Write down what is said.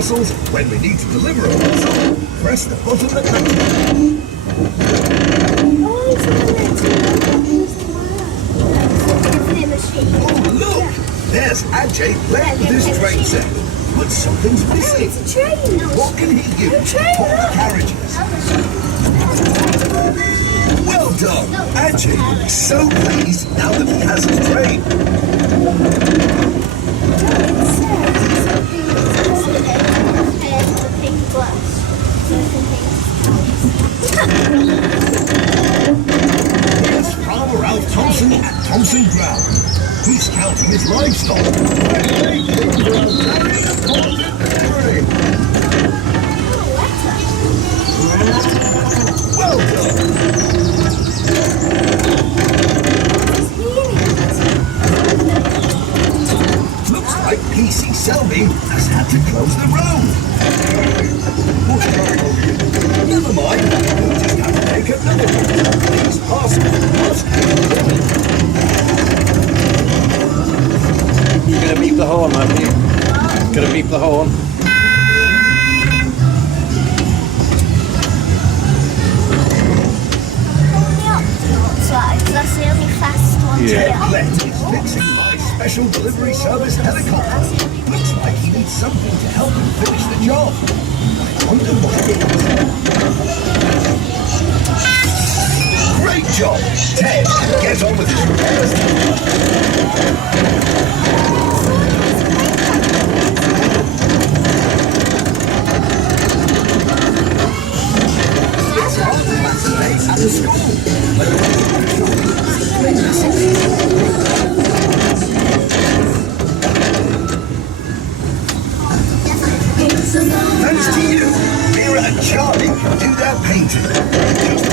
parcels, when we need to deliver a parcel, press the button that matters. Oh, look! There's Ajay playing with his train set. But something's missing. What can he use to pull the carriages? Well done! Ajay looks so pleased now that he has his train. Here's Farmer Alton at Thompson Ground. He's counting his livestock. Well done. Looks like PC Selby has had to close the road. What's going on here? Never mind. We'll just have to take another one. These parcels must be. You're going to beep the horn, aren't you? Going to beep the horn. That's the only fast one. Ted Lett is fixing my special delivery service helicopter. Looks like he needs something to help him finish the job. I wonder what it is. Great job! Ted, get on with his repairs. At the school. Thanks to you, Vera and Charlie can do their painting. Just